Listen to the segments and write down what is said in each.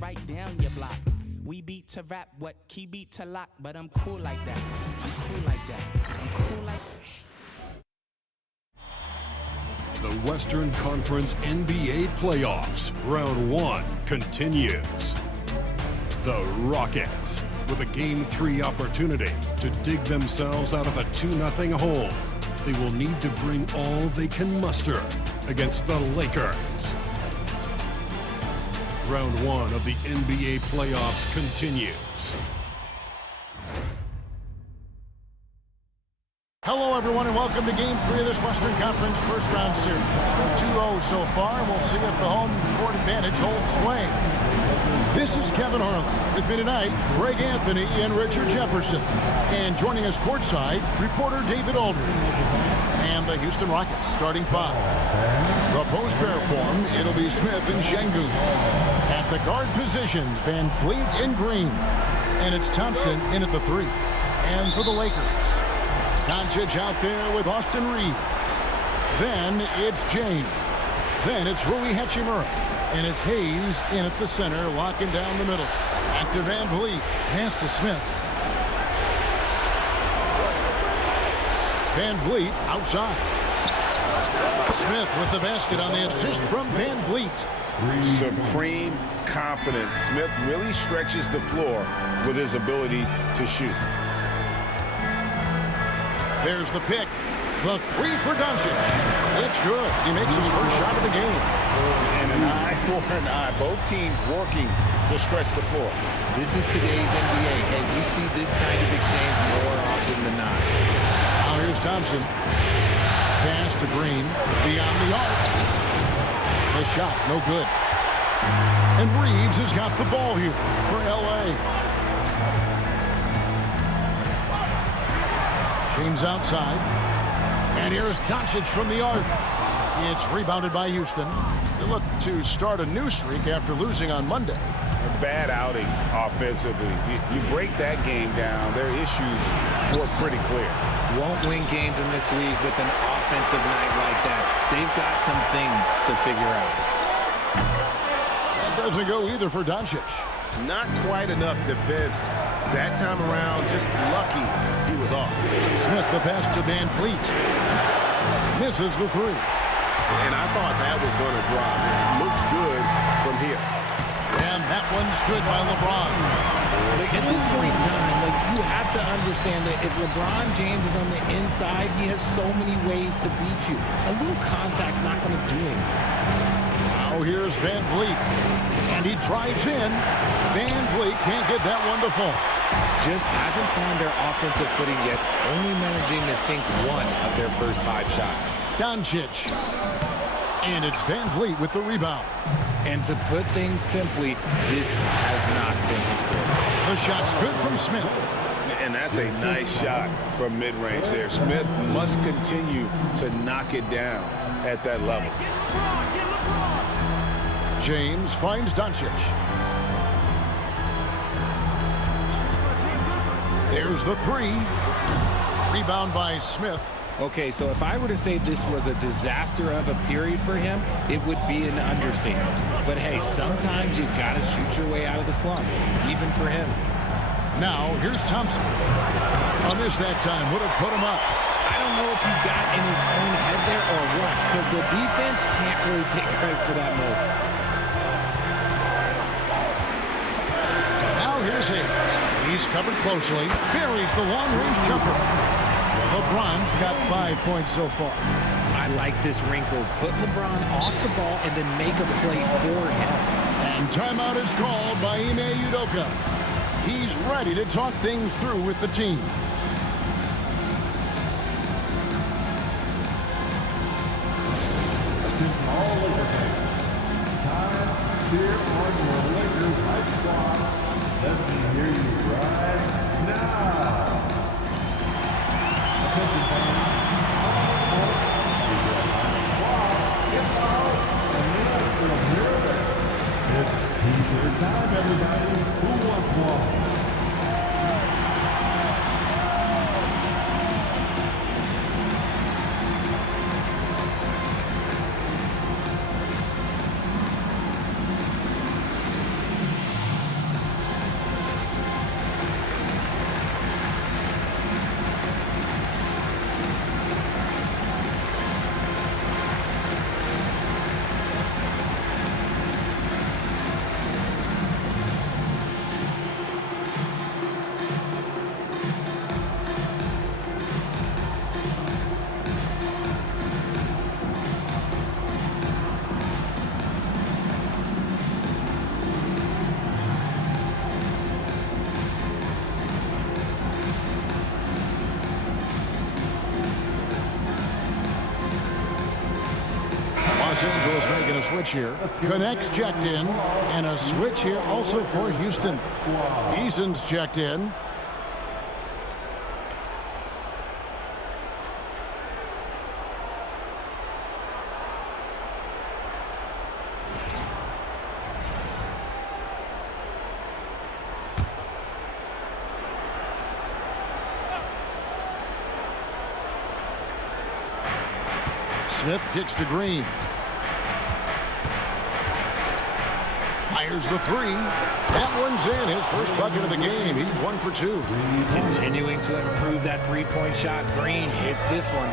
right down your block. We beat to rap, what key beat to lock, but I'm cool like that. I'm cool like that. I'm cool like that. The Western Conference NBA playoffs, round 1 continues. The Rockets, with a Game 3 opportunity to dig themselves out of a 2-0 hole. They will need to bring all they can muster against the Lakers. Round 1 of the NBA playoffs continues. Hello, everyone, and welcome to Game 3 of this Western Conference first round series. It's 2-0 so far, and we'll see if the home court advantage holds sway. This is Kevin Harlan. With me tonight, Greg Anthony and Richard Jefferson. And joining us courtside, reporter David Aldridge. And the Houston Rockets starting 5. The post pair form, it'll be Smith and Şengün. At the guard positions, Van Fleet and Green. And it's Thompson in at the 3. And for the Lakers, Doncic out there with Austin Reeves. Then it's James. Then it's Rui Hachimura. And it's Hayes in at the center, locking down the middle. Back to Van Vliet. Pass to Smith. Van Vliet outside. Smith with the basket on the assist from Van Vliet. Supreme confidence. Smith really stretches the floor with his ability to shoot. There's the pick. The 3 for Doncic. It's good. He makes his first shot of the game. And an eye for an eye. Both teams working to stretch the floor. This is today's NBA. Hey, we see this kind of exchange more often than not. Now here's Thompson. Pass to Green. Beyond the arc. The shot, no good. And Reeves has got the ball here for L.A. James outside. And here's Doncic from the arc. It's rebounded by Houston. They look to start a new streak after losing on Monday. A bad outing offensively. You break that game down, their issues were pretty clear. Won't win games in this league with an offensive night like that. They've got some things to figure out. That doesn't go either for Doncic. Not quite enough defense. That time around, just lucky he was off. Smith the pass to Van Fleet. Misses the 3. And I thought that was going to drop. It looked good from here. And that one's good by LeBron. Like, at this point in time, you have to understand that if LeBron James is on the inside, he has so many ways to beat you. A little contact's not going to do anything. Now here's Van Vliet. And he drives in. Van Vliet can't get that one to fall. Just haven't found their offensive footing yet, only managing to sink 1 of their first 5 shots. Doncic. And it's Van Vliet with the rebound. And to put things simply, this has not been his quarter. The shot's good from Smith. And that's a nice shot from mid-range there. Smith must continue to knock it down at that level. James finds Doncic. There's the 3. Rebound by Smith. Okay, so if I were to say this was a disaster of a period for him, it would be an understatement. But hey, sometimes you gotta shoot your way out of the slump, even for him. Now, here's Thompson. A miss that time would have put him up. I don't know if he got in his own head there or what, because the defense can't really take credit for that miss. Now here's Hayes. He's covered closely. Buries the long-range jumper. LeBron's got 5 points so far. I like this wrinkle. Put LeBron off the ball and then make a play for him. And timeout is called by Ime Udoka. He's ready to talk things through with the team. All Lakers fans, time to cheer on your Lakers hype squad. Let me hear you right now. Attention fans, it's t-shirt time, everybody. Who wants one? Astros making a switch here. Connects checked in. And a switch here also for Houston. Eason's checked in. Smith kicks to Green. Fires the three. That one's in. His first bucket of the game. He's 1 for 2. Continuing to improve that three-point shot. Green hits this one.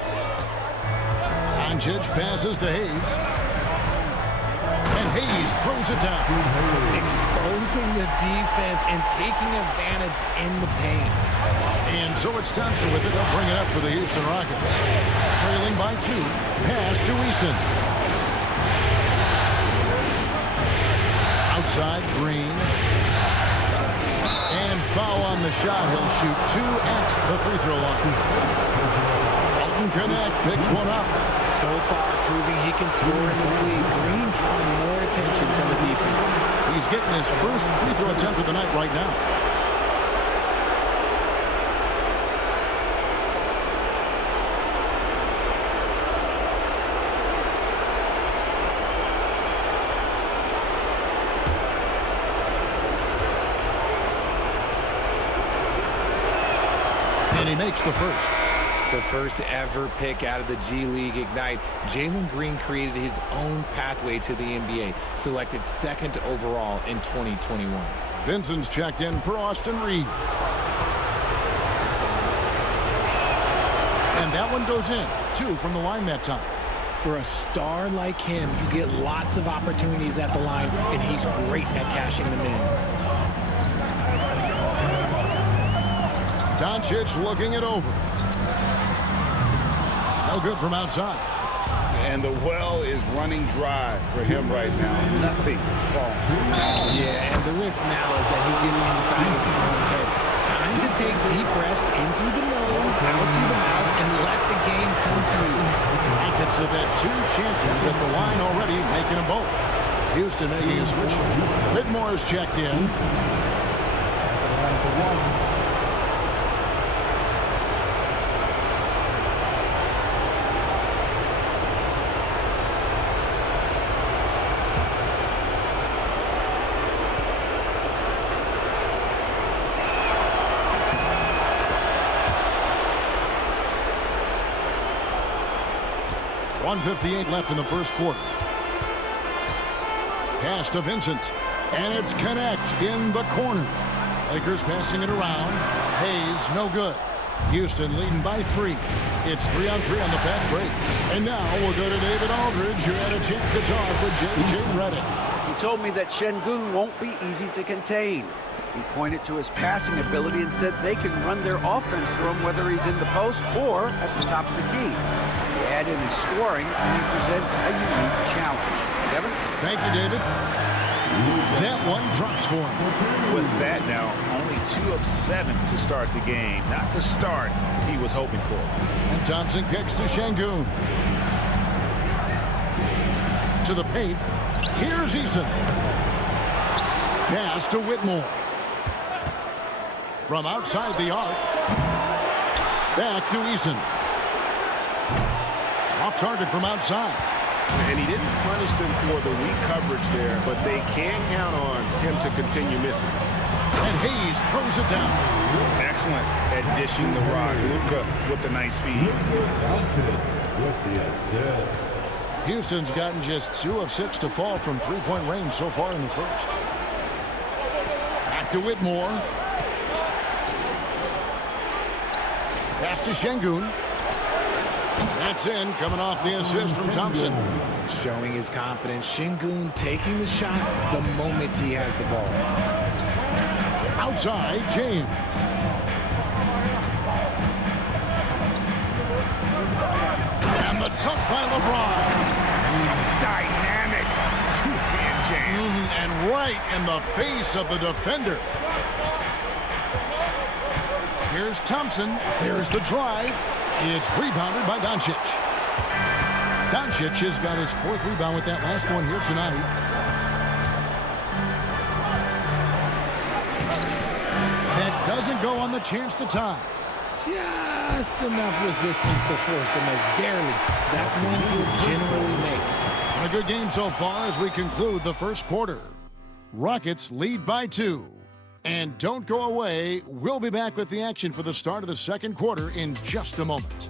Doncic passes to Hayes. And Hayes throws it down. Exposing the defense and taking advantage in the paint. And so it's Thompson with it. They'll bring it up for the Houston Rockets. Trailing by 2. Pass to Eason. Outside, Green. And foul on the shot. He'll shoot 2 at the free throw line. Alton Connect picks one up. So far, proving he can score in this league. Green drawing more attention from the defense. He's getting his first free throw attempt of the night right now. And he makes the first. The first ever pick out of the G League Ignite, Jalen Green created his own pathway to the NBA, selected second overall in 2021. Vincent's checked in for Austin Reeves. And that one goes in. 2 from the line that time. For a star like him, you get lots of opportunities at the line, and he's great at cashing them in. Doncic looking it over. No good from outside. And the well is running dry for him right now. Nothing falling. Yeah, and the risk now is that he gets inside his own head. Time to take deep breaths in through the nose, out through the mouth, and let the game come to you. Rockets have had 2 chances at the line already, making them both. Houston making a switch. Whitmore's checked in. .158 left in the first quarter. Pass to Vincent. And it's Connect in the corner. Lakers passing it around. Hayes, no good. Houston leading by 3. It's 3-on-3 on the fast break. And now we'll go to David Aldridge, who had a chance to talk with J.J. Redick. He told me that Şengün won't be easy to contain. He pointed to his passing ability and said they can run their offense through him whether he's in the post or at the top of the key. He added his scoring, and he presents a unique challenge. Kevin? Thank you, David. That one drops for him. With that now, only 2 of 7 to start the game. Not the start he was hoping for. And Thompson kicks to Şengün. To the paint. Here's Eason. Pass to Whitmore. From outside the arc. Back to Eason. Off target from outside. And he didn't punish them for the weak coverage there, but they can count on him to continue missing. And Hayes throws it down. Excellent at dishing the rock. Luka with the nice feed. With the assist. Houston's gotten just 2 of 6 to fall from 3-point range so far in the first. Back to Whitmore. Pass to Şengün. That's in, coming off the assist from Thompson. Showing his confidence. Şengün taking the shot the moment he has the ball. Outside, James. And the tuck by LeBron. Dynamic two-hand jam. And right in the face of the defender. Here's Thompson. There's the drive. It's rebounded by Doncic. Doncic has got his 4th rebound with that last one here tonight. That doesn't go on the chance to tie. Just enough resistance to force the miss. Barely. That's one he'll generally make. And a good game so far as we conclude the first quarter. Rockets lead by 2. And don't go away. We'll be back with the action for the start of the second quarter in just a moment.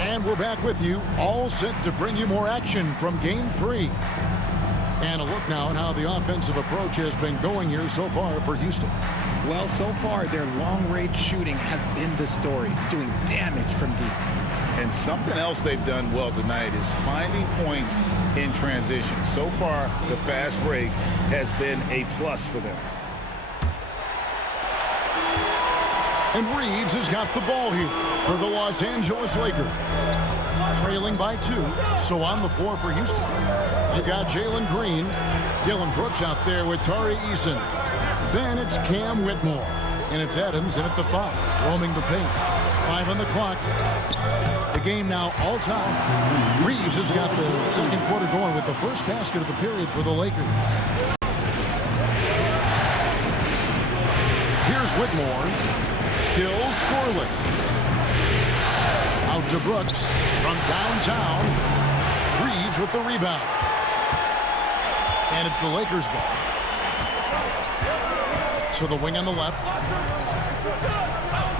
And we're back with you, all set to bring you more action from Game 3. And a look now at how the offensive approach has been going here so far for Houston. Well, so far, their long-range shooting has been the story, doing damage from deep. And something else they've done well tonight is finding points in transition. So far, the fast break has been a plus for them. And Reeves has got the ball here for the Los Angeles Lakers. Trailing by 2, so on the floor for Houston. You got Jalen Green, Dylan Brooks out there with Tari Eason. Then it's Cam Whitmore, and it's Adams in at the 5, roaming the paint. 5 on the clock. The game now all time. Reeves has got the second quarter going with the first basket of the period for the Lakers. Here's Whitmore, still scoreless. Out to Brooks from downtown. Reeves with the rebound. And it's the Lakers ball. To the wing on the left.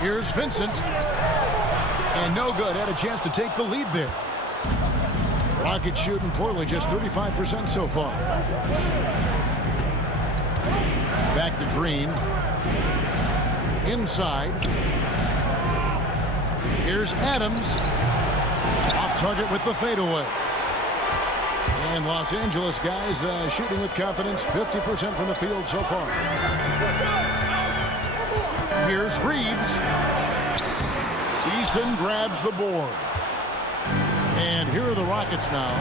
Here's Vincent. And no good. Had a chance to take the lead there. Rockets shooting poorly, just 35% so far. Back to Green. Inside. Here's Adams. Off target with the fadeaway. And Los Angeles guys shooting with confidence, 50% from the field so far. Here's Reeves. Eason grabs the board. And here are the Rockets now.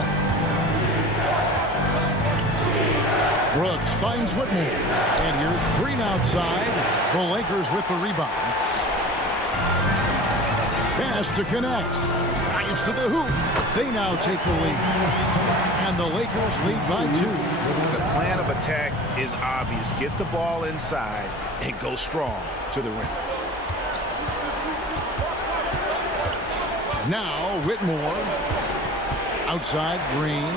Brooks finds Whitmore. And here's Green outside. The Lakers with the rebound. Pass to connect. Drives to the hoop. They now take the lead. And the Lakers lead by 2. The plan of attack is obvious. Get the ball inside and go strong to the rim. Now Whitmore. Outside Green.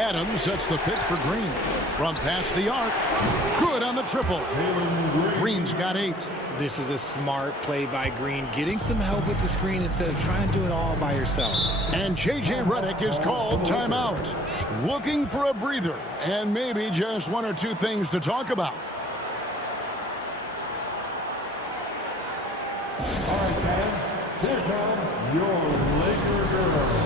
Adams sets the pick for Green. From past the arc. Good on the triple. Green's got 8. This is a smart play by Green, getting some help with the screen instead of trying to do it all by yourself. And J.J. Redick is called timeout. Looking for a breather and maybe just 1 or 2 things to talk about. All right, fans, here come your Laker girls.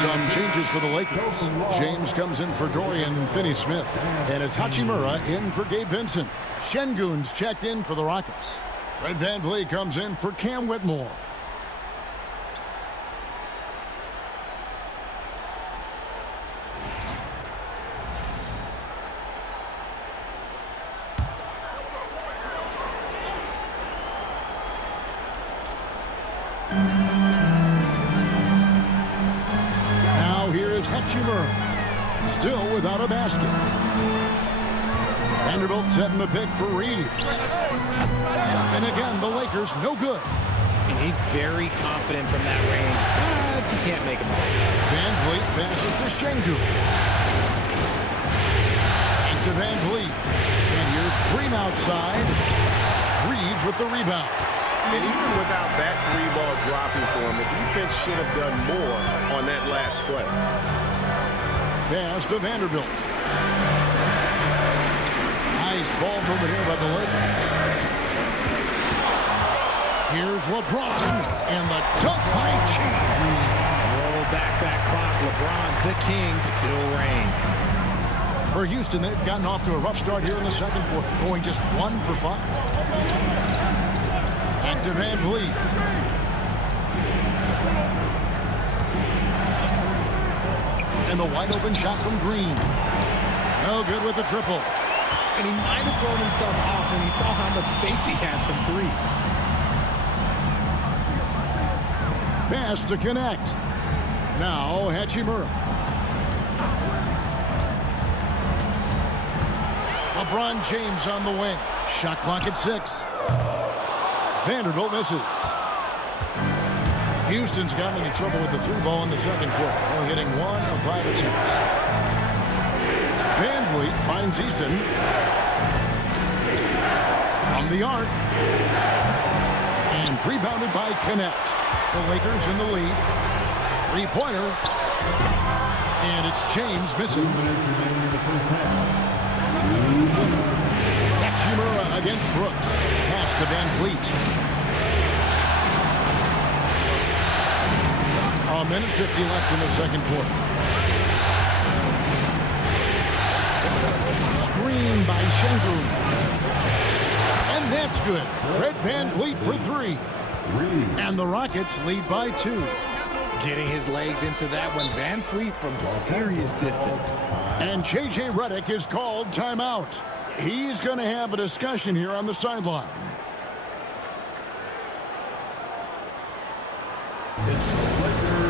Some changes for the Lakers. James comes in for Dorian Finney-Smith. And it's Hachimura in for Gabe Vincent. Şengün's checked in for the Rockets. Fred VanVleet comes in for Cam Whitmore. a basket. Vanderbilt setting the pick for Reeves. And again, the Lakers no good. And he's very confident from that range, but you can't make him all. Van Vliet passes to Şengün. To Van Vliet. And here's Green outside. Reeves with the rebound. And even without that three-ball dropping for him, the defense should have done more on that last play. Pass to Vanderbilt. Nice ball movement here by the Lakers. Here's LeBron. And the dunk by James. Roll back that clock. LeBron, the king, still reigns. For Houston, they've gotten off to a rough start here in the second quarter, going just 1 for 5. And to Van Vliet. And the wide open shot from Green. No good with the triple. And he might have thrown himself off when he saw how much space he had from 3. Pass to connect. Now Hachimura. LeBron James on the wing. Shot clock at 6. Vanderbilt misses. Houston's gotten into trouble with the 3-ball in the second quarter, only hitting 1 of 5 attempts. Van Vliet finds Eason from the arc. And rebounded by Connect. The Lakers in the lead. 3-pointer. And it's James missing. Hachimura against Brooks. Pass to Van Vliet. A minute 50 left in the second quarter. Screen by Şengün. And that's good. Fred Van Vliet for 3. And the Rockets lead by 2. Getting his legs into that one. Van Vliet from serious distance. And J.J. Redick is called timeout. He's going to have a discussion here on the sideline. It's the Lakers.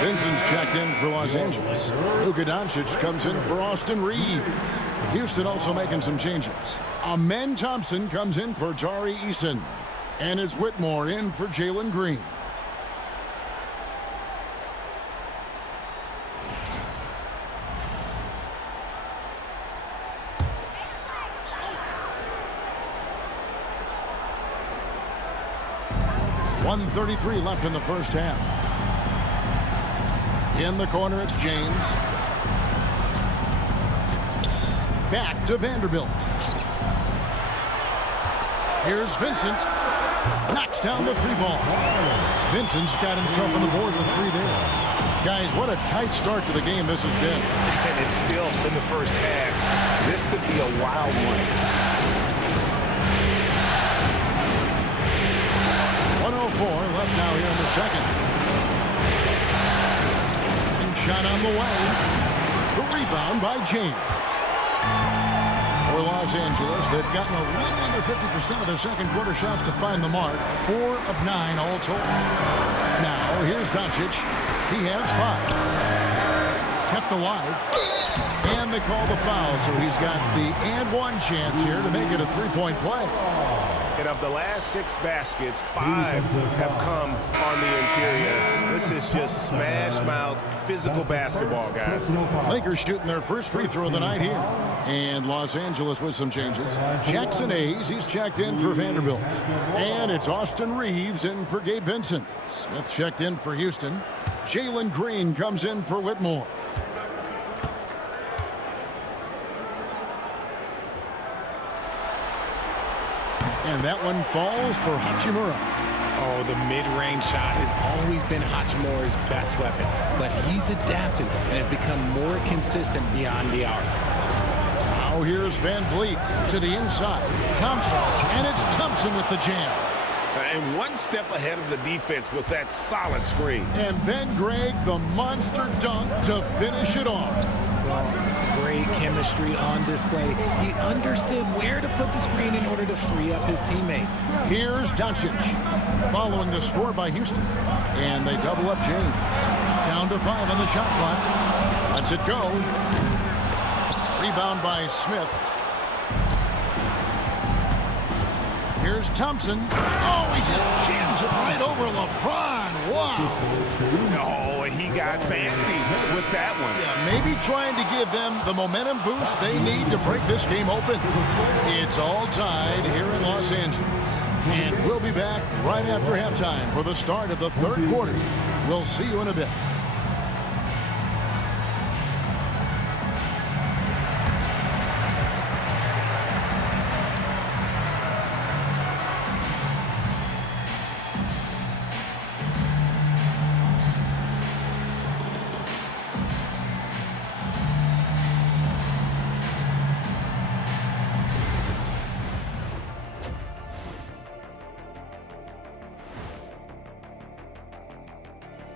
Vincent's checked in for Los Angeles. Luka Doncic comes in for Austin Reeves. Houston also making some changes. Amen Thompson comes in for Tari Eason. And it's Whitmore in for Jalen Green. .133 left in the first half. In the corner, it's James. Back to Vanderbilt. Here's Vincent. Knocks down the 3-ball. Vincent's got himself on the board with 3 there. Guys, what a tight start to the game this has been. And it's still in the first half. This could be a wild one. 1:04 left now here in the second. Shot on the way. The rebound by James. For Los Angeles, they've gotten a little under 50% of their second quarter shots to find the mark. 4 of 9 all told. Now, here's Doncic. He has 5. Kept alive. And they call the foul, so he's got the and one chance here to make it a three-point play. And of the last 6 baskets, 5 have come on the interior. This is just smash-mouth, physical basketball, guys. Lakers shooting their first free throw of the night here. And Los Angeles with some changes. Jackson Hayes, he's checked in for Vanderbilt. And it's Austin Reeves in for Gabe Vincent. Smith checked in for Houston. Jalen Green comes in for Whitmore. And that one falls for Hachimura. Oh, the mid-range shot has always been Hachimura's best weapon, but he's adapted and has become more consistent beyond the arc. Now here's Van Vliet to the inside. Thompson, and it's Thompson with the jam. And one step ahead of the defense with that solid screen. And then Greg, the monster dunk to finish it off. Great chemistry on display. He understood where to put the screen in order to free up his teammate. Here's Doncic, following the score by Houston. And they double up James. Down to 5 on the shot clock. Lets it go. Rebound by Smith. Here's Thompson. Oh, he just jams it right over LeBron. Wow. Oh, he got fancy with that one. Yeah, maybe trying to give them the momentum boost they need to break this game open. It's all tied here in Los Angeles. And we'll be back right after halftime for the start of the third quarter. We'll see you in a bit.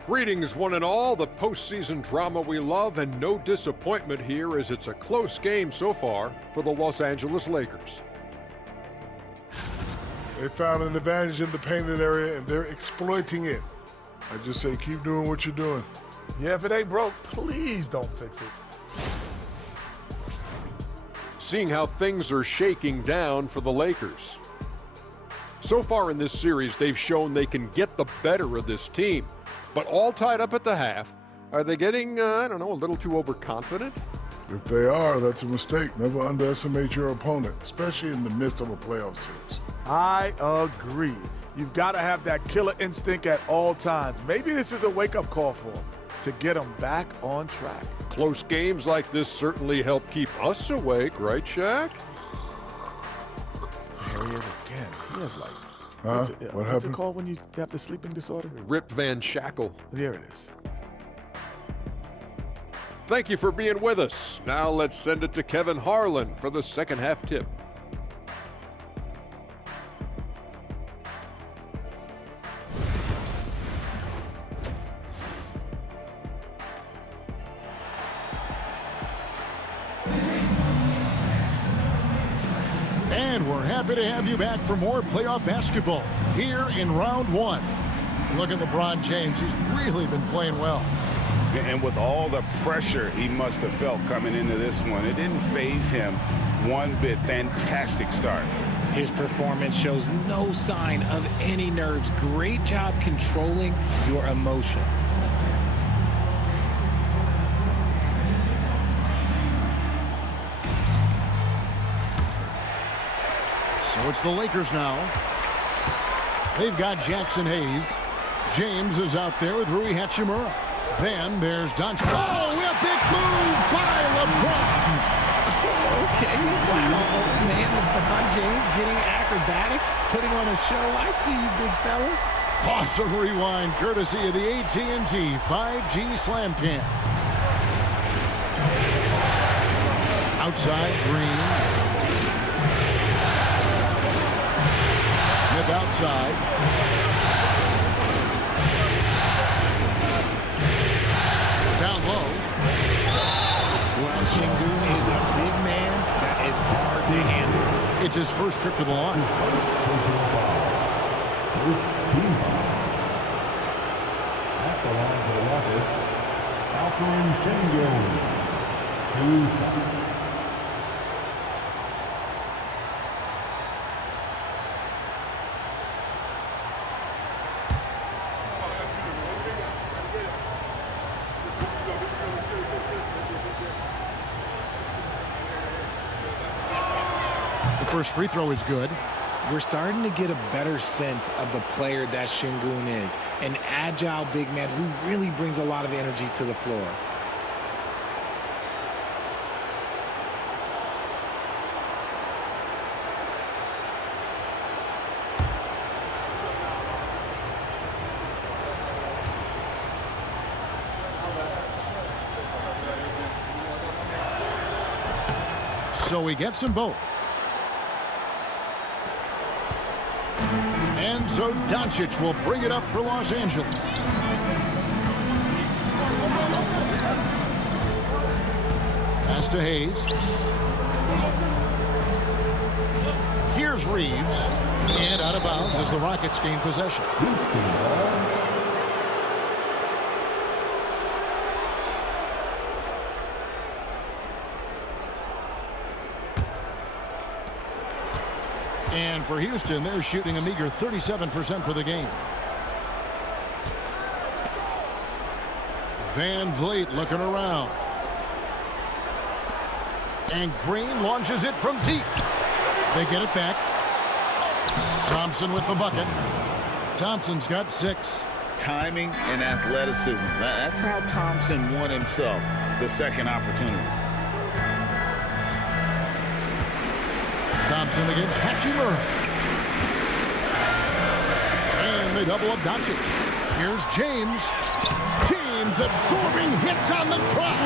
Greetings, one and all. The postseason drama we love, and no disappointment here as it's a close game so far for the Los Angeles Lakers. They found an advantage in the painted area, and they're exploiting it. I just say keep doing what you're doing. Yeah, if it ain't broke, please don't fix it. Seeing how things are shaking down for the Lakers. So far in this series, they've shown they can get the better of this team. But all tied up at the half, are they getting, a little too overconfident? If they are, that's a mistake. Never underestimate your opponent, especially in the midst of a playoff series. I agree. You've got to have that killer instinct at all times. Maybe this is a wake-up call for them to get them back on track. Close games like this certainly help keep us awake, right, Shaq? There he is again. He has like... What what's happened? it called when you have the sleeping disorder? Rip Van Shackle. There it is. Thank you for being with us. Now let's send it to Kevin Harlan for the second half tip. And we're happy to have you back for more playoff basketball here in round one. Look at LeBron James. He's really been playing well. And with all the pressure he must have felt coming into this one, it didn't faze him one bit. Fantastic start. His performance shows no sign of any nerves. Great job controlling your emotions. So it's the Lakers now. They've got Jackson Hayes. James is out there with Rui Hachimura. Then there's Doncic. Oh, a big move by LeBron. Okay, wow, man, LeBron James getting acrobatic, putting on a show. I see you, big fella. Awesome rewind, courtesy of the AT&T 5G Slam Cam. Outside, Green. Smith outside. Down low. Well, Şengün is a big man that is hard to handle. It's his first trip to the line. First team foul. At the line for the Rockets, Alperen Şengün. 2 shots. The first free throw is good. We're starting to get a better sense of the player that Sengun is. An agile big man who really brings a lot of energy to the floor. So he gets them both. And so Doncic will bring it up for Los Angeles. Pass to Hayes. Here's Reeves. And out of bounds as the Rockets gain possession. And for Houston, they're shooting a meager 37% for the game. Van Vliet looking around. And Green launches it from deep. They get it back. Thompson with the bucket. Thompson's got 6. Timing and athleticism. That's how Thompson won himself the second opportunity. Thompson against Hachimura. And they double up Doncic. Here's James. James absorbing hits on the trot.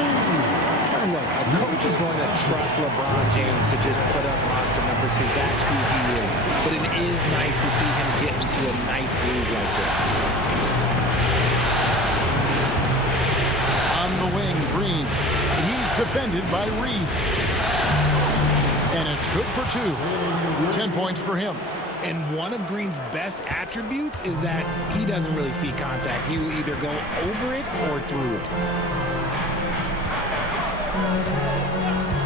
And look, a coach is going to trust LeBron James to just put up monster numbers because that's who he is. But it is nice to see him get into a nice groove like this. On the wing, Green. He's defended by Reed. And it's good for 2. 10 points for him. And one of Green's best attributes is that he doesn't really see contact. He will either go over it or through it.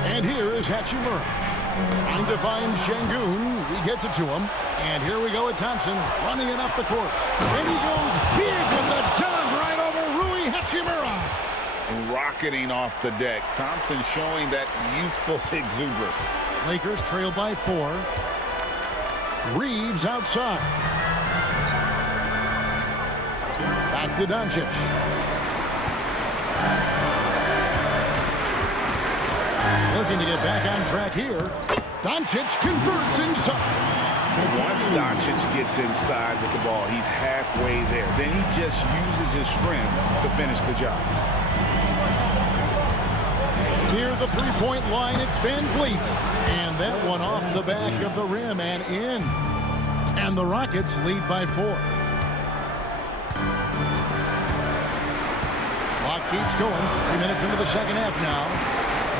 And here is Hachimura. Trying to find Sengun. He gets it to him. And here we go with Thompson running it up the court. And he goes big with the jump right over Rui Hachimura. Rocketing off the deck. Thompson showing that youthful exuberance. Lakers trail by 4. Reeves outside. Back to Doncic. Looking to get back on track here. Doncic converts inside. Once Doncic gets inside with the ball, he's halfway there. Then he just uses his strength to finish the job. Near the three-point line, it's Van Vliet. And that one off the back of the rim and in. And the Rockets lead by 4. Clock keeps going. 3 minutes into the second half now.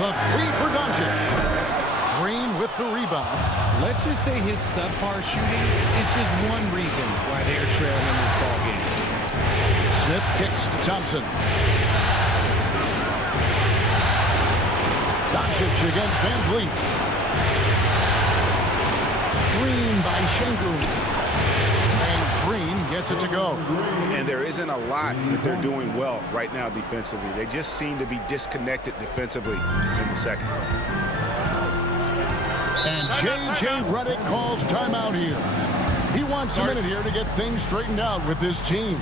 The 3 for Doncic. Green with the rebound. Let's just say his subpar shooting is just one reason why they're trailing in this ball game. Smith kicks to Thompson. Doncic against Van Vliet. Screen by Sengun. And Green gets it to go. And there isn't a lot that they're doing well right now defensively. They just seem to be disconnected defensively in the second. And J.J. Redick calls timeout here. He wants a minute here to get things straightened out with this team.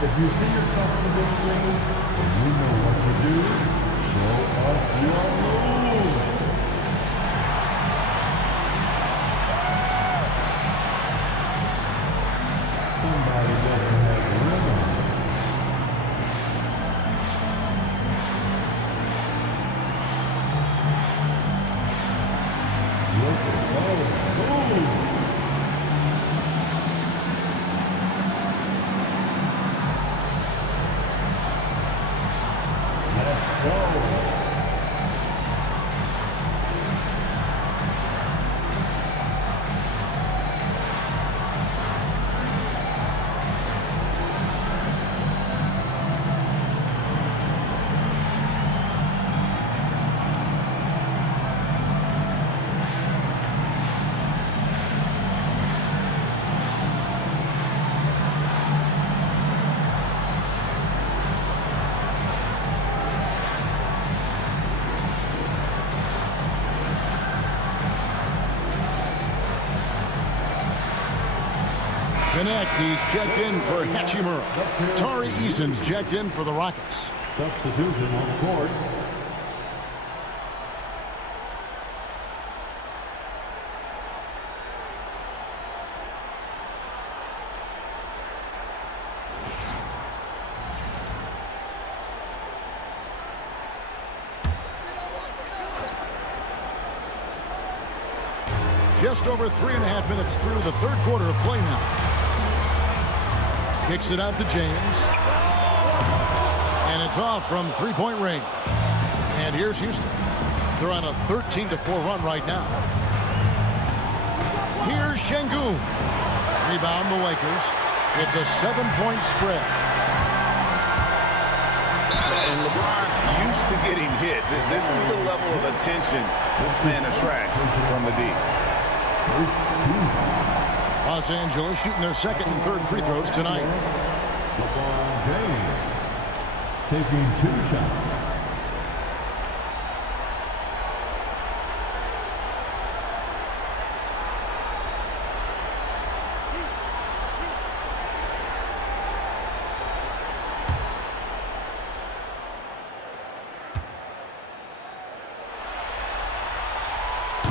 If you see yourself in the big screen and you know what to do, show us your move. Somebody doesn't have rhythm. Look at those moves. Connect, he's checked in for Hachimura. Tari Eason's checked in for the Rockets. Substitution on the court. Just over 3.5 minutes through the third quarter of play now. Kicks it out to James. And it's off from three-point range. And here's Houston. They're on a 13-4 run right now. Here's Şengün. Rebound the Lakers. It's a 7-point spread. And LeBron used to getting hit. This is the level of attention this man attracts from the deep. Los Angeles shooting their second and third free throws tonight. LeBron James taking 2 shots.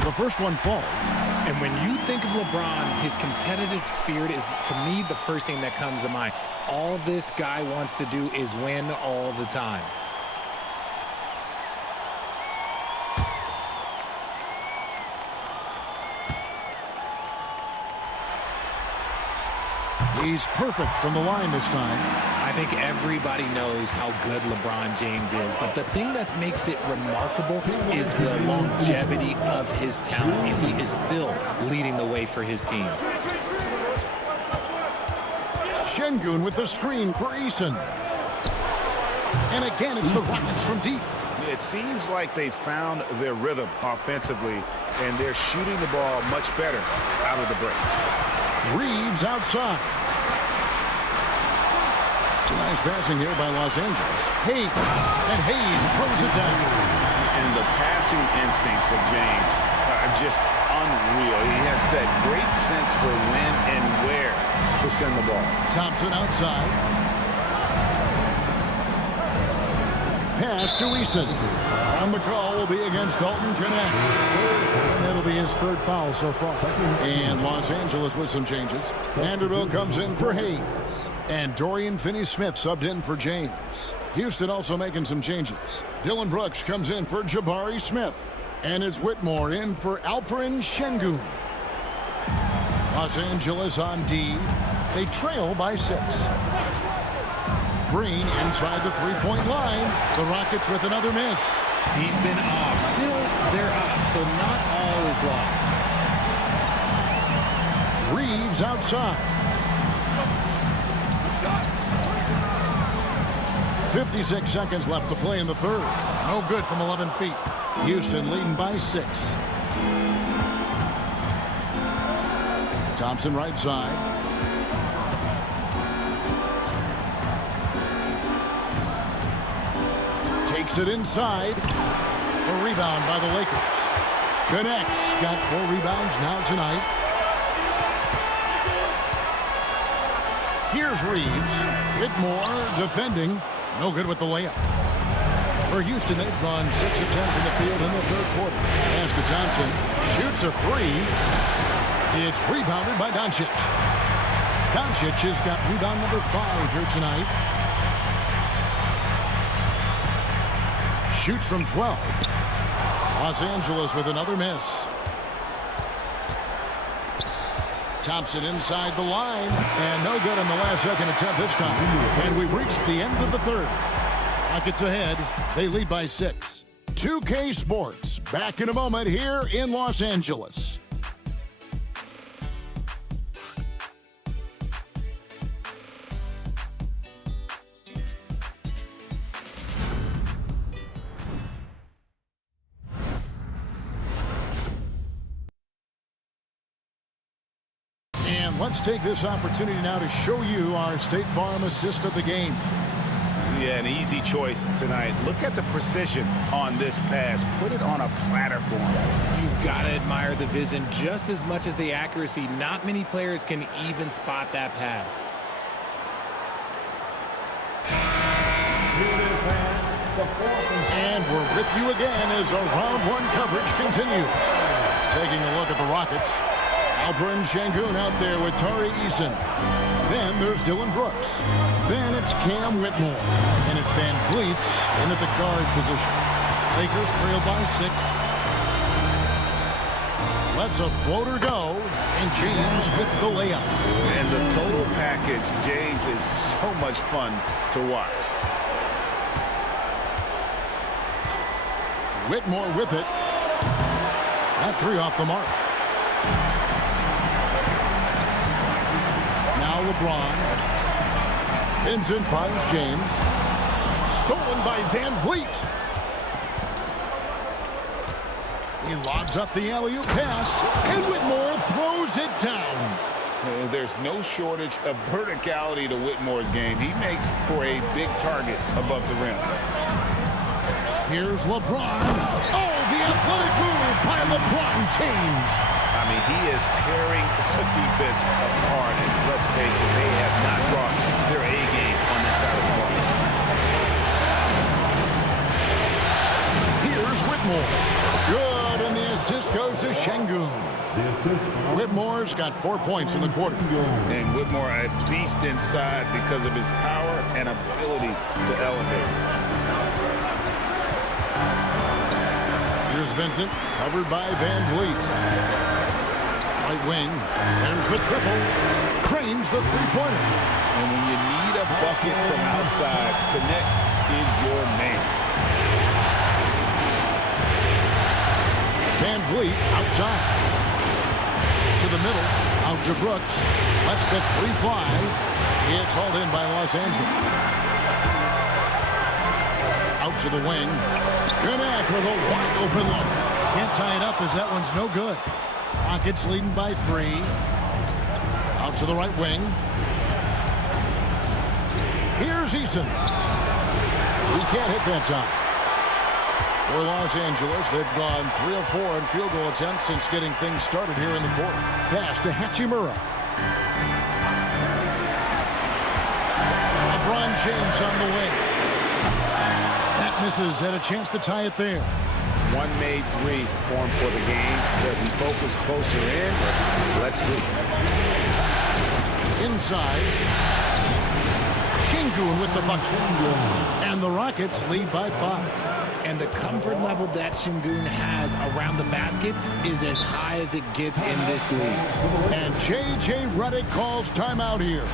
The first one falls. And when you think of LeBron, his competitive spirit is, to me, the first thing that comes to mind. All this guy wants to do is win all the time. He's perfect from the line this time. I think everybody knows how good LeBron James is, but the thing that makes it remarkable is the longevity of his talent, and he is still leading the way for his team. Şengün with the screen for Eason. And again, it's the Rockets from deep. It seems like they found their rhythm offensively, and they're shooting the ball much better out of the break. Reeves outside. Nice passing here by Los Angeles. Hayes. And Hayes throws it down. And the passing instincts of James are just unreal. He has that great sense for when and where to send the ball. Thompson outside. Pass to Eason. On the call will be against Dalton Connect. And that'll be his third foul so far. And Los Angeles with some changes. Vanderbilt comes in for Hayes. And Dorian Finney-Smith subbed in for James. Houston also making some changes. Dylan Brooks comes in for Jabari Smith. And it's Whitmore in for Alperen Şengün. Los Angeles on D. They trail by 6. Green inside the three-point line. The Rockets with another miss. He's been off. Still, they're up, so not all is lost. Reeves outside. 56 seconds left to play in the third. No good from 11 feet. Houston leading by 6. Thompson right side. Takes it inside. A rebound by the Lakers. Connects. Got 4 rebounds now tonight. Here's Reeves. Whitmore defending. No good with the layup. For Houston, they've gone 6 of 10 from the field in the third quarter. Pass to Thompson. Shoots a 3. It's rebounded by Doncic. Doncic has got rebound number 5 here tonight. Shoots from 12. Los Angeles with another miss. Thompson inside the line, and no good on the last second attempt this time. And we've reached the end of the third. Rockets ahead. They lead by 6. 2K Sports back in a moment here in Los Angeles. Let's take this opportunity now to show you our State Farm assist of the game. Yeah, an easy choice tonight. Look at the precision on this pass. Put it on a platter for him. You've got to admire the vision just as much as the accuracy. Not many players can even spot that pass. And we're with you again as our round one coverage continues. Taking a look at the Rockets. Alperen Sengun out there with Tari Eason. Then there's Dylan Brooks. Then it's Cam Whitmore. And it's Van Vliet in at the guard position. Lakers trail by 6. Lets a floater go. And James with the layup. And the total package, James, is so much fun to watch. Whitmore with it. That 3 off the mark. Now LeBron. Vincent finds James. Stolen by Van Vliet. He lobs up the alley-oop pass. And Whitmore throws it down. There's no shortage of verticality to Whitmore's game. He makes for a big target above the rim. Here's LeBron. Oh, the athletic move by LeBron James. I mean, he is tearing the defense apart. And let's face it, they have not brought their A game on that side of the ball. Here's Whitmore. Good, and the assist goes to Sengun. Whitmore's got 4 points in the quarter. And Whitmore, a beast inside because of his power and ability to elevate. Here's Vincent, covered by Van Vliet. Right wing, there's the triple. Cranes the three-pointer. And when you need a bucket from outside, Connect is your man. Van Vliet outside. To the middle, out to Brooks. Lets the three fly. It's hauled in by Los Angeles. Out to the wing. Connect with a wide open look. Can't tie it up as that one's no good. Rockets leading by 3. Out to the right wing. Here's Eason. He can't hit that time. For Los Angeles, they've gone 3 of 4 in field goal attempts since getting things started here in the 4th. Pass to Hachimura. LeBron James on the wing. That misses. Had a chance to tie it there. One made 3 for him for the game. Does he focus closer in? Let's see. Inside. Sengun with the bucket. And the Rockets lead by 5. And the comfort level that Sengun has around the basket is as high as it gets in this league. And J.J. Redick calls timeout here.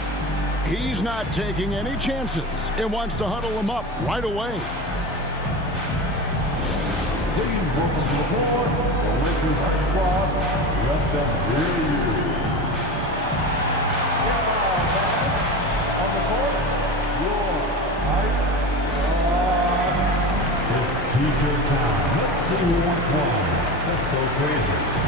He's not taking any chances and wants to huddle him up right away. Please welcome to the floor, the Lakers high squad. Let them hear you. On the court, your high squad. It's teacher time. Let's see who wants one. Let's go crazy.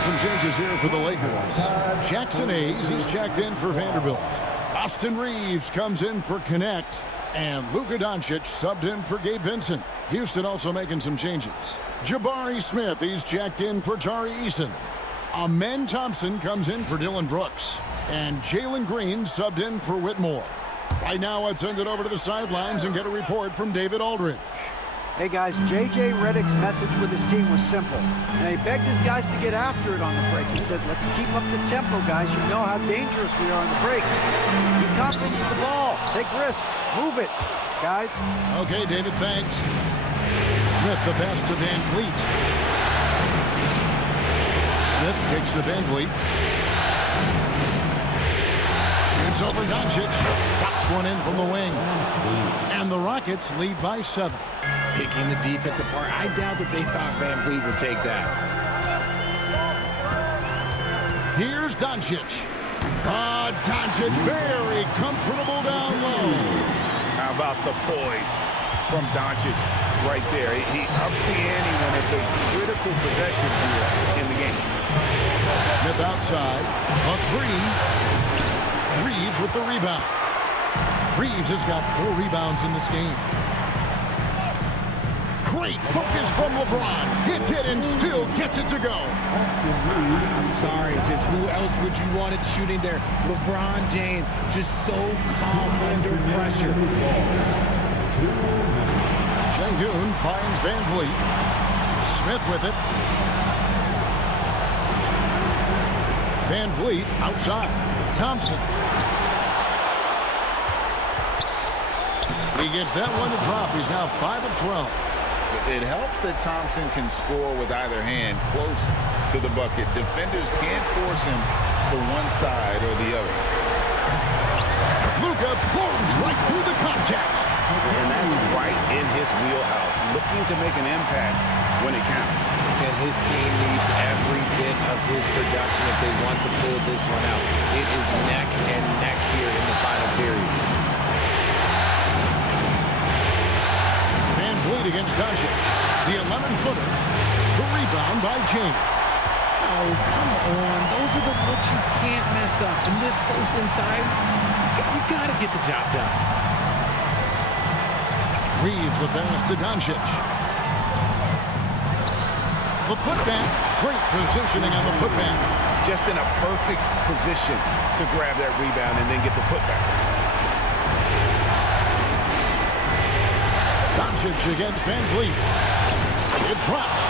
Some changes here for the Lakers. Jackson Hayes, he's checked in for Vanderbilt. Austin Reeves comes in for Connect. And Luka Doncic subbed in for Gabe Vincent. Houston also making some changes. Jabari Smith, he's checked in for Tari Eason. Amen Thompson comes in for Dylan Brooks. And Jalen Green subbed in for Whitmore. Right now, let's send it over to the sidelines and get a report from David Aldridge. Hey guys, J.J. Redick's message with his team was simple. And he begged his guys to get after it on the break. He said, let's keep up the tempo, guys. You know how dangerous we are on the break. Be confident with the ball. Take risks. Move it, guys. Okay, David, thanks. Smith, the pass to Van Vliet. Smith kicks to Van Vliet. It's over Doncic. Drops one in from the wing. And the Rockets lead by 7. Picking the defense apart. I doubt that they thought Van Vliet would take that. Here's Doncic. Doncic very comfortable down low. How about the poise from Doncic right there? He ups the ante when it's a critical possession here in the game. Smith outside. A 3. Reeves with the rebound. Reeves has got 4 rebounds in this game. Great focus from LeBron. Hits it and still gets it to go. I'm sorry, just who else would you want it shooting there? LeBron James, just so calm under pressure. Şengün finds Van Vliet. Smith with it. Van Vliet outside. Thompson. He gets that one to drop. He's now 5 of 12. It helps that Thompson can score with either hand close to the bucket. Defenders can't force him to one side or the other. Luka blows right through the contact. And that's right in his wheelhouse, looking to make an impact when it counts. And his team needs every bit of his production if they want to pull this one out. It is neck and neck here in the final period. Van Vliet against Doncic. The 11-footer. The rebound by James. Oh, come on. Those are the looks you can't mess up. And this close inside, you got to get the job done. Reeves the pass to Doncic. The putback. Great positioning on the putback. Just in a perfect position to grab that rebound and then get the putback. Doncic against Van Vliet. It drops.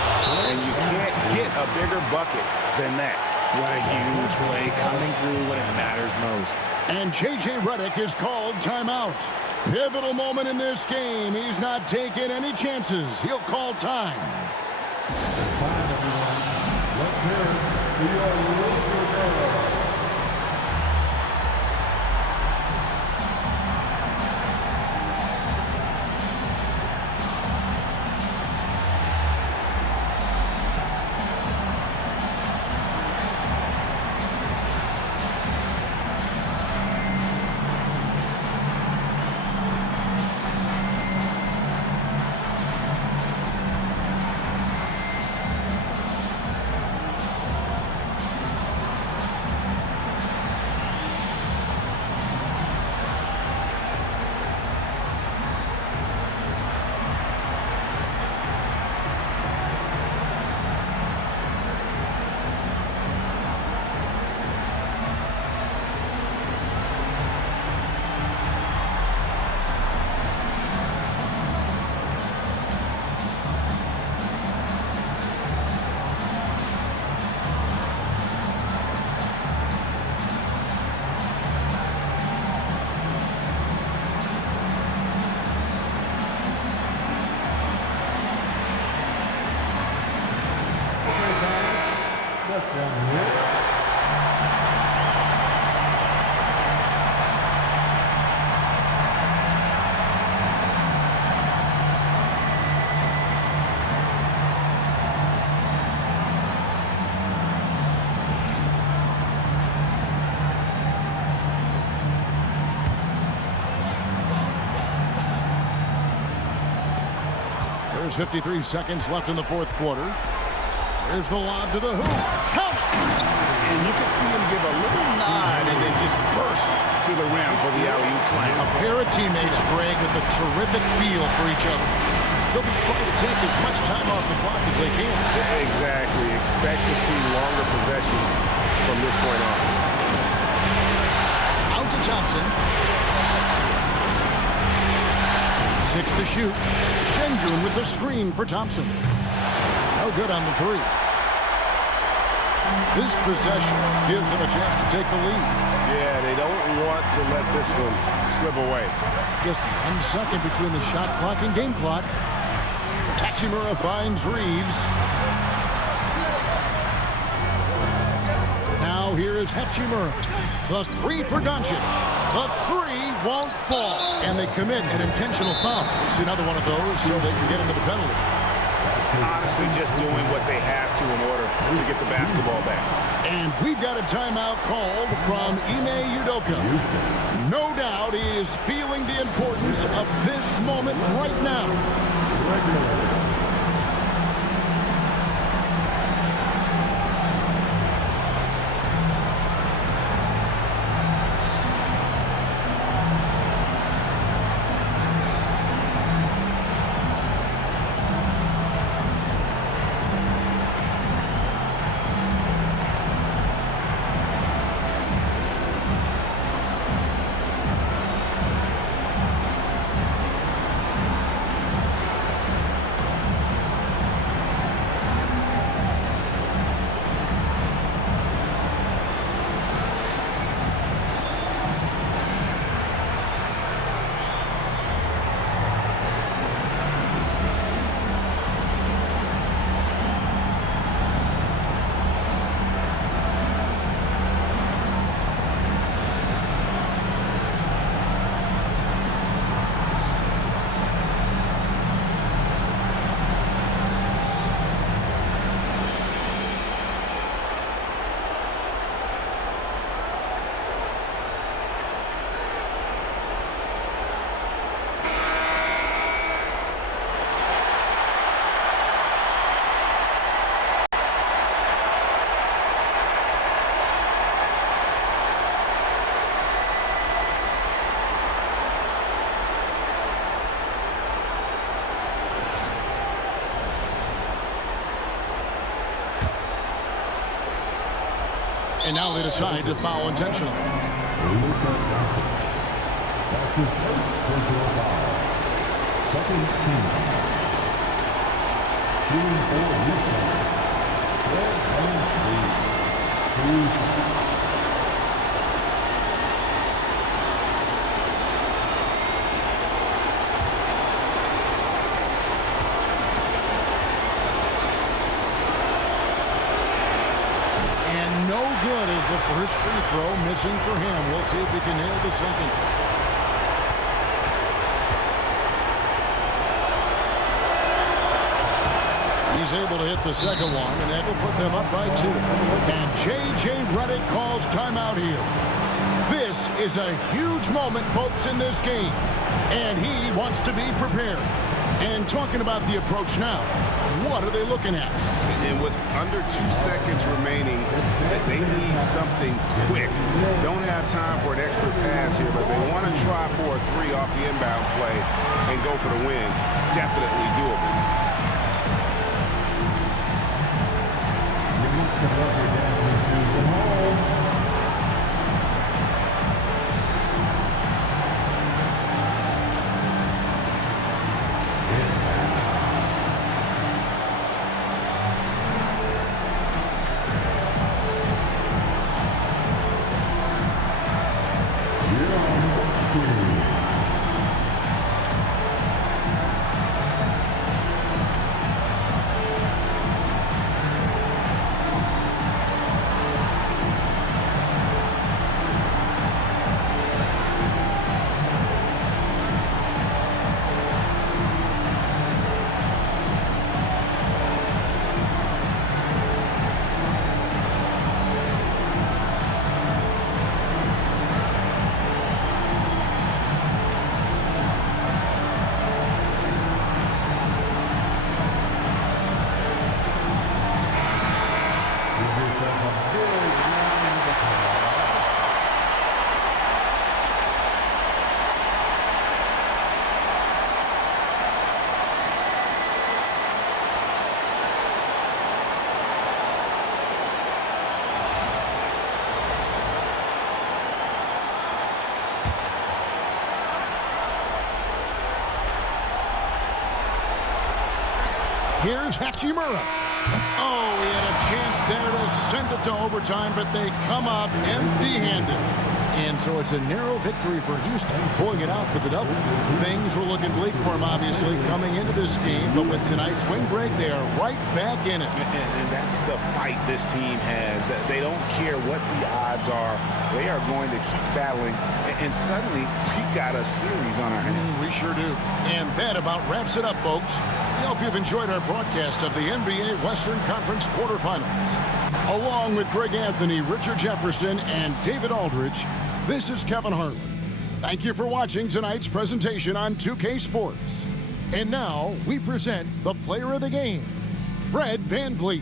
And you can't get a bigger bucket than that. What a huge play coming through when it matters most. And J.J. Redick is called timeout. Pivotal moment in this game. He's not taking any chances. He'll call time. Time, everyone. Let's hear it. We are Lakers. There's 53 seconds left in the fourth quarter. There's the lob to the hoop. Count it! And you can see him give a little nod and then just burst to the rim for the alley-oop slam. A pair of teammates, Greg, with a terrific feel for each other. They'll be trying to take as much time off the clock as they can. Exactly. Expect to see longer possessions from this point on. Out to Thompson. 6 to shoot. Şengün with the screen for Thompson. No good on the three. This possession gives them a chance to take the lead. Yeah, they don't want to let this one slip away. Just 1 second between the shot clock and game clock. Hachimura finds Reeves. Now here is Hachimura. The three for Doncic. The three won't fall. And they commit an intentional foul. We'll see another one of those so they can get into the penalty. Honestly, just doing what they have to in order to get the basketball back. And we've got a timeout called from Ime Udoka. No doubt he is feeling the importance of this moment right now. And now they decide to foul intentionally. Luka Doncic. That's his first personal foul. Second team. Shooting for Houston. 12-point lead. Good as the first free throw missing for him. We'll see if he can nail the second. He's able to hit the second one, and that will put them up by 2. And J.J. Redick calls timeout here. This is a huge moment, folks, in this game. And he wants to be prepared. And talking about the approach now, what are they looking at? And with under 2 seconds remaining, they need something quick. Don't have time for an extra pass here, but they want to try for a 3 off the inbound play and go for the win. Definitely doable. Here's Hachimura. Oh, he had a chance there to send it to overtime, but they come up empty-handed. And so it's a narrow victory for Houston, pulling it out for the double. Things were looking bleak for him, obviously, coming into this game, but with tonight's win break, they are right back in it. And that's the fight this team has. They don't care what the odds are. They are going to keep battling, and suddenly we've got a series on our hands. We sure do. And that about wraps it up, folks. We hope you've enjoyed our broadcast of the NBA Western Conference quarterfinals. Along with Greg Anthony, Richard Jefferson, and David Aldridge, this is Kevin Harlan. Thank you for watching tonight's presentation on 2K Sports. And now we present the player of the game, Fred VanVleet.